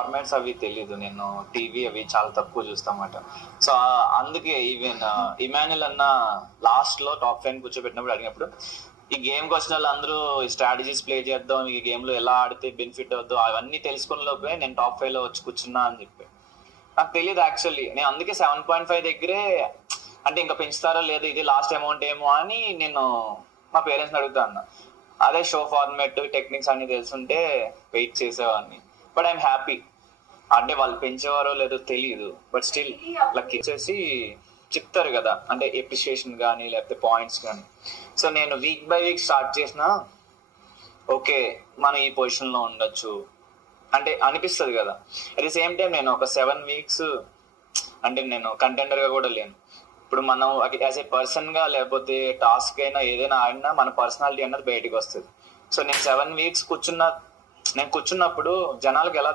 Formats అవి తెలీదు. నేను టీవీ అవి చాలా తక్కువ చూస్తామాట. సో అందుకే ఈవెన్ ఇమాన్యుల్ అన్న లాస్ట్ లో టాప్ 5 కూర్చోబెట్టినప్పుడు అడిగినప్పుడు ఈ గేమ్ కి వచ్చిన వాళ్ళు అందరూ స్ట్రాటజీస్ ప్లే చేద్దాం, ఈ గేమ్ లో ఎలా ఆడితే బెనిఫిట్ అవుద్దో అవన్నీ తెలుసుకున్న లోపే నేను టాప్ 5 లో వచ్చి కూర్చున్నా అని చెప్పి. నాకు తెలియదు యాక్చువల్లీ. నేను అందుకే 7.5 దగ్గరే, అంటే ఇంకా పెంచుతారో లేదు, ఇది లాస్ట్ అమౌంట్ ఏమో అని నేను మా పేరెంట్స్ అడుగుతా అన్న. అదే షో ఫార్మాట్ టెక్నిక్స్ అన్ని తెలుసుంటే వెయిట్ చేసేవాడిని. But I'm happy. అంటే వాళ్ళు పెంచేవారో లేదో తెలియదు, బట్ స్టిల్ లక్ వచ్చేసి చెప్తారు కదా, అంటే ఎప్రిషియేషన్ కానీ లేకపోతే పాయింట్స్ కానీ. సో నేను వీక్ బై వీక్ స్టార్ట్ చేసిన ఓకే మనం ఈ పొజిషన్ లో ఉండొచ్చు అంటే అనిపిస్తుంది కదా. అట్ ది సేమ్ టైం నేను ఒక 7 వీక్స్ అంటే నేను కంటెండర్ గా కూడా లేను. ఇప్పుడు మనం యాజ్ ఏ పర్సన్ గా లేకపోతే టాస్క్ అయినా ఏదైనా ఆడినా మన పర్సనాలిటీ అన్నది బయటకు వస్తుంది. సో నేను 7 వీక్స్ కూర్చున్నప్పుడు జనాలకు ఎలా